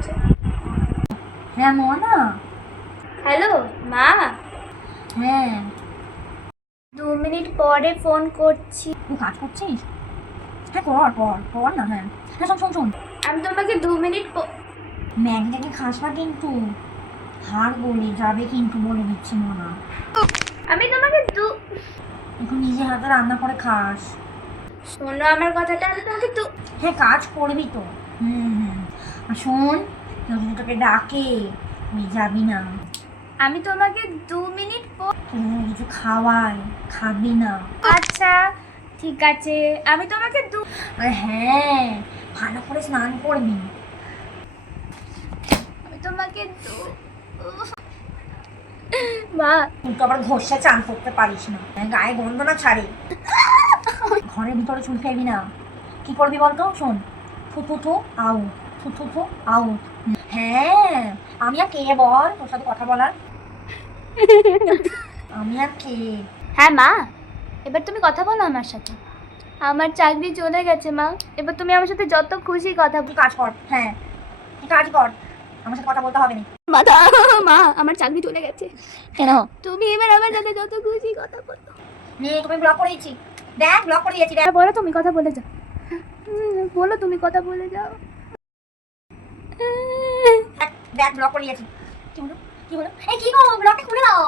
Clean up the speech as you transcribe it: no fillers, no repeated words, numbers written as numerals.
হচ্ছে। হ্যাঁ মনা। হ্যালো মা, হ্যাঁ 2 মিনিট পরে ফোন করছি। তুই কাজ করছিস? হ্যাঁ কর কর কর না। হ্যাঁ হ্যাঁ শোন শোন শোন, আমি তোমাকে 2 মিনিট ম্যাগি ট্যাগি খাস না কিন্তু, হাড় গলে যাবে কিন্তু, বলে দিচ্ছি মনা। আমি তোমাকে একটু নিজে হাতে রান্না করে খাস। শোনো আমার কথাটা, আমি তোমাকে হ্যাঁ কাজ করবি তো। হুম। আর শোন, কেউ যদি তোকে ডাকে তুই যাবি না। আমি তোমাকে 2 মিনিট কেউ যদি কিছু খাওয়ায় খাবি না। আচ্ছা ঠিক আছে, আমি তোমাকে আর হ্যাঁ, ভালো করে স্নান করবি। আমি তোমাকে মা, তুই তো আবার ঘষে চান করতে পারিস না, গায়ে গন্ধ না ছাড়ে। ঘরের ভিতরে চুল ফেলবি না। কি করবি বলতো? শোন, থু থু থু আউট, থু থু থু আউট। হ্যাঁ, আমি আর কে বল তোর সাথে কথা বলার? আমি আর কে? হ্যাঁ মা, এবার তুমি কথা বলো আমার সাথে। আমার চাকরি চলে গেছে মা, এবার তুমি আমার সাথে যত খুশি কথা তুই কাজ কর। হ্যাঁ তুই কাজ কর, আমার সাথে কথা বলতে হবে না। মা আমার চাকরি চলে গেছে, কেন? তুমি এবার আমার সাথে যত খুশি কথা বলো। নে তুমি ব্লক করে দিচ্ছি, দেখ ব্লক করে দিয়েছি দেখ। বলো তুমি কথা বলে যাও, বলো তুমি কথা বলে যাও। দেখ ব্লক করে দিয়েছি। কি হলো? কি হলো? এই কি গো, ব্লকটা খুলে দাও।